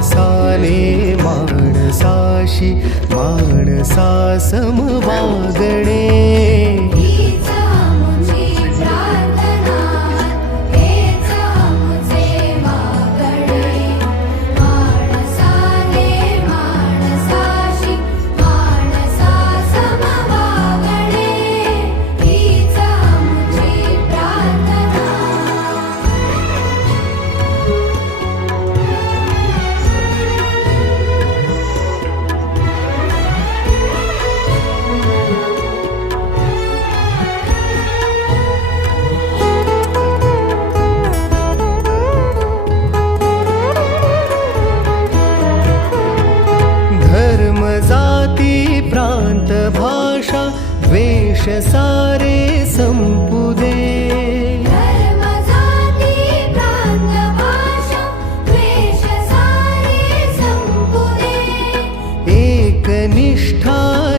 माणसाने माणसाशी माणसा सम वागणे प्रांत भाषा द्वेष सारे संपुदे धर्म जाती प्रांत भाषा द्वेष सारे संपुदे एकनिष्ठा